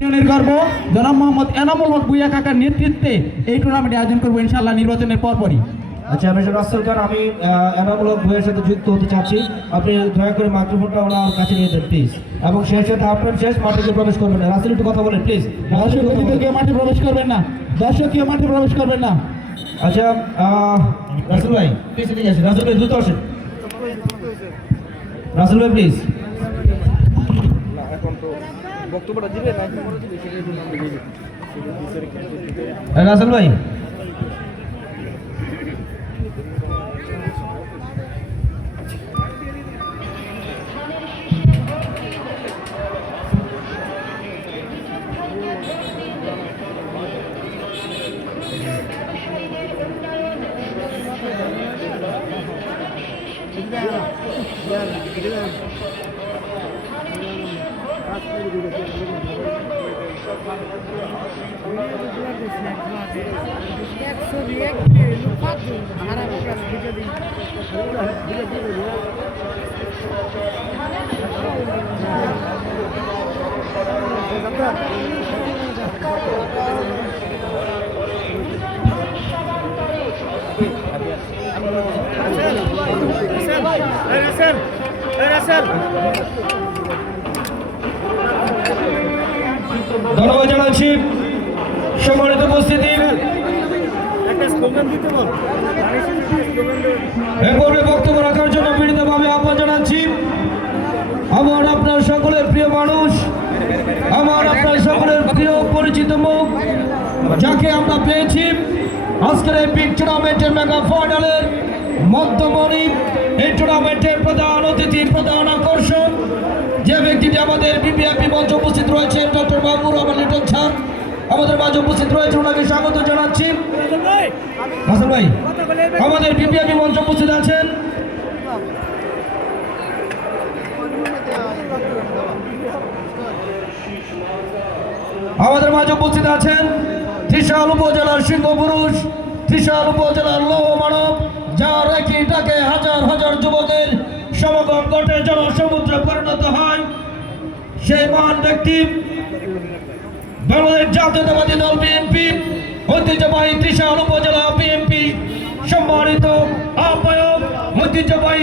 গর্ব জনাব মোহাম্মদ এনামুল হক ভূঁইয়া কাকার নেতৃত্বে এই টুর্নামেন্টে আয়োজন করবো ইনশাআল্লাহ নির্বাচনের পরপরই। আচ্ছা মিস্টার রাসেল খান, আমি এনামুল হক ভূঁইয়ার সাথে যুক্ত হতে চাচ্ছি। আপনি দয়া করে মাইক্রোফোনটা ওনার কাছে নিয়ে দেন প্লিজ, এবং সেই সাথে আপনার শেষ মাঠে প্রবেশ করবেন না। রাসেল একটু কথা বলেন প্লিজ। কেউ মাঠে প্রবেশ করবেন না, দর্শক কেউ মাঠে প্রবেশ করবেন না। আচ্ছা রাসেল ভাই প্লিজ এদিকে আসেন। রাসেল ভাই দ্রুত আসেন। রাসেল ভাই প্লিজ। রাসেল ভাই ধন্যবাদ জানাচ্ছি সম্মানিত উপস্থিতি। এরপরে বক্তব্য রাখার জন্য বিনীতভাবে আহ্বান জানাচ্ছি আমার আপনার সকলের প্রিয় মানুষ, আমার আপনার সকলের প্রিয় পরিচিত মুখ, যাকে আমরা পেয়েছি আজকের এই বিগ টুর্নামেন্টের মেগা ফাইনালের মধ্যমণি। এই টুর্নামেন্টের প্রধান অতিথি, প্রধান আকর্ষণ যে ব্যক্তিটি আমাদের বিপিআইপি মঞ্চে উপস্থিত রয়েছেন, ডক্টর বাবুর রহমান লিটন স্যার আমাদের মাঝে উপস্থিত রয়েছে, ওনাকে স্বাগত জানাচ্ছি। হাসান ভাই আমাদের বিপিআইপি মঞ্চে উপস্থিত আছেন। আমাদের মাঝে উপস্থিত আছেন ত্রিশাল উপজেলার সিংহ পুরুষ, ত্রিশাল উপজেলার লৌহ মানব, যার একই ডাকে হাজার হাজার যুবকের সমাগম ঘটে জনসমুদ্রে পরিণত হয়, সেই মহান ব্যক্তি বাংলাদেশ জাতীয়তাবাদী দল বিএনপি ঐতিহ্যবাহী ত্রিশাল উপজেলা বিএনপি সম্মানিত আহ্বায়ক, ঐতিহ্যবাহী